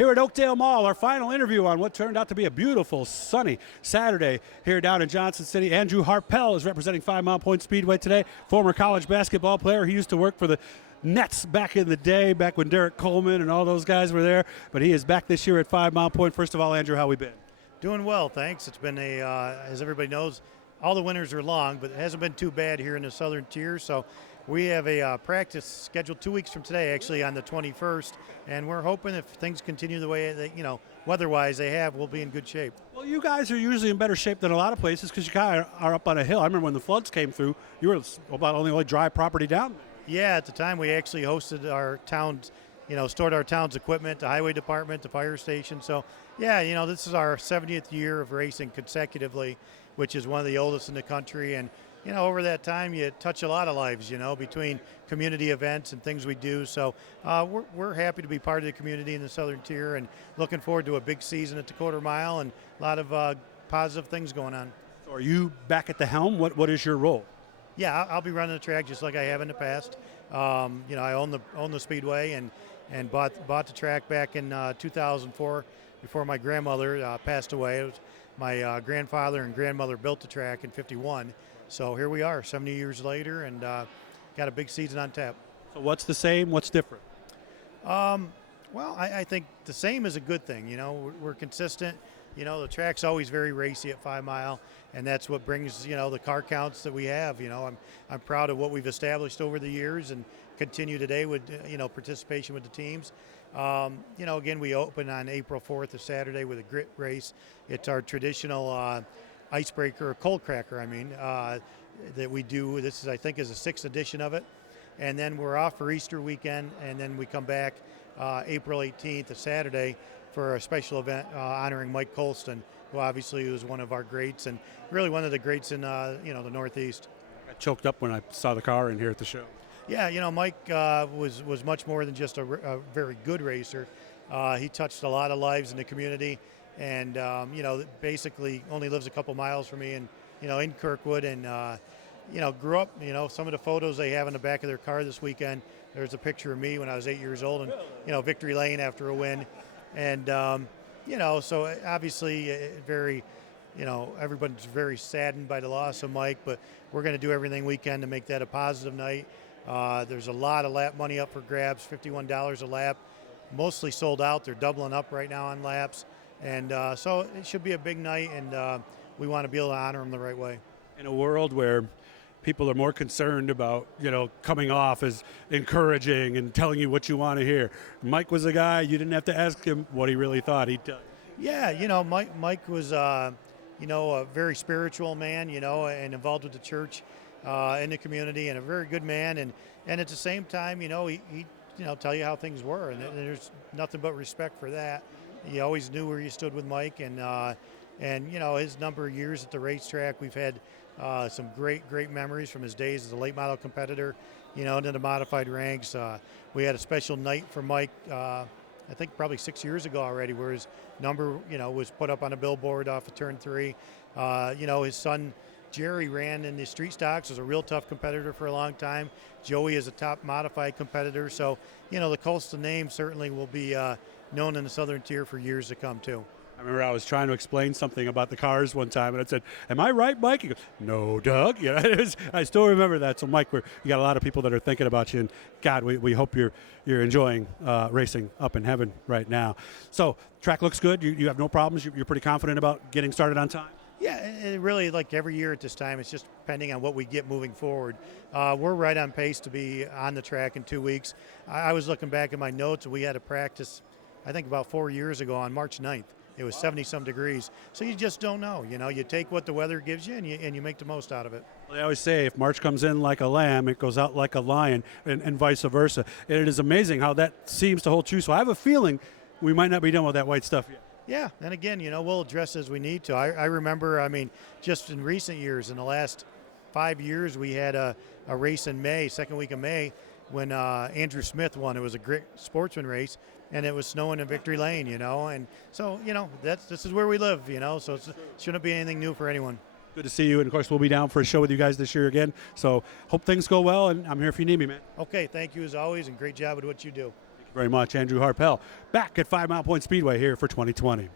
here at Oakdale Mall. Our final interview on what turned out to be a beautiful, sunny Saturday here down in Johnson City. Andrew Harpell is representing 5 Mile Point Speedway today. Former college basketball player. He used to work for the Nets back in the day, back when Derek Coleman and all those guys were there. But he is back this year at 5 Mile Point. First of all, Andrew, how we been? Doing well, thanks. It's been as everybody knows, all the winters are long, but it hasn't been too bad here in the southern tier. So we have a practice scheduled 2 weeks from today, actually on the 21st, and we're hoping if things continue the way that, weather-wise they have, we'll be in good shape. Well, you guys are usually in better shape than a lot of places because you kind of are up on a hill. I remember when the floods came through, you were about only dry property down there. Yeah, at the time we actually hosted our town's, stored our town's equipment, the highway department, the fire station. So, yeah, this is our 70th year of racing consecutively, which is one of the oldest in the country. And, over that time you touch a lot of lives, between community events and things we do. So we're happy to be part of the community in the southern tier and looking forward to a big season at the quarter mile and a lot of positive things going on. So are you back at the helm? What is your role? Yeah, I'll be running the track just like I have in the past. I own the speedway and bought the track back in 2004 before my grandmother passed away. It was my grandfather and grandmother built the track in '51. So here we are, 70 years later, and got a big season on tap. So what's the same? What's different? Well, I think the same is a good thing. We're consistent. The track's always very racy at 5 Mile, and that's what brings, the car counts that we have. I'm proud of what we've established over the years and continue today with, participation with the teams. Again, we open on April 4th, a Saturday, with a grit race. It's our traditional icebreaker, or cold cracker, that we do. This is, I think, is the 6th edition of it. And then we're off for Easter weekend, and then we come back April 18th, a Saturday, for a special event honoring Mike Colston, who obviously was one of our greats and really one of the greats in the Northeast. I got choked up when I saw the car in here at the show. Yeah, Mike was much more than just a very good racer. He touched a lot of lives in the community, and basically only lives a couple miles from me, and in Kirkwood, and grew up. Some of the photos they have in the back of their car this weekend. There's a picture of me when I was 8 years old, and victory lane after a win. And, so obviously very, everyone's very saddened by the loss of Mike, but we're going to do everything we can to make that a positive night. There's a lot of lap money up for grabs, $51 a lap, mostly sold out. They're doubling up right now on laps. And so it should be a big night, and we want to be able to honor them the right way. In a world where people are more concerned about, coming off as encouraging and telling you what you want to hear. Mike was a guy, you didn't have to ask him what he really thought. He'd tell you. Yeah, Mike was, a very spiritual man, and involved with the church in the community, and a very good man. And at the same time, he tell you how things were, and there's nothing but respect for that. He always knew where he stood with Mike, and his number of years at the racetrack, we've had some great memories from his days as a late model competitor, into the modified ranks. We had a special night for Mike, I think probably 6 years ago already, where his number, was put up on a billboard off of turn 3. His son Jerry ran in the street stocks, was a real tough competitor for a long time. Joey is a top modified competitor. So, the Colston name certainly will be known in the southern tier for years to come too. I remember I was trying to explain something about the cars one time, and I said, "Am I right, Mike?" He goes, "No, Doug." I still remember that. So, Mike, you got a lot of people that are thinking about you, and God, we hope you're enjoying racing up in heaven right now. So, track looks good. You have no problems. You're pretty confident about getting started on time. Yeah, and really, like every year at this time, it's just depending on what we get moving forward. We're right on pace to be on the track in 2 weeks. I was looking back at my notes, and we had a practice, I think about 4 years ago on March 9th. It was 70-some degrees. So you just don't know. You take what the weather gives you, and you make the most out of it. Well, they always say if March comes in like a lamb, it goes out like a lion, and vice versa. And it is amazing how that seems to hold true. So I have a feeling we might not be done with that white stuff yet. Yeah, and again, we'll address as we need to. I remember, just in recent years, in the last 5 years, we had a race in May, second week of May, when Andrew Smith won. It was a great sportsman race, and it was snowing in Victory Lane, and so, this is where we live, so it shouldn't be anything new for anyone. Good to see you, and of course we'll be down for a show with you guys this year again, so hope things go well, and I'm here if you need me, man. Okay, thank you as always, and great job with what you do. Take care. Very much, Andrew Harpell, back at 5 Mile Point Speedway here for 2020.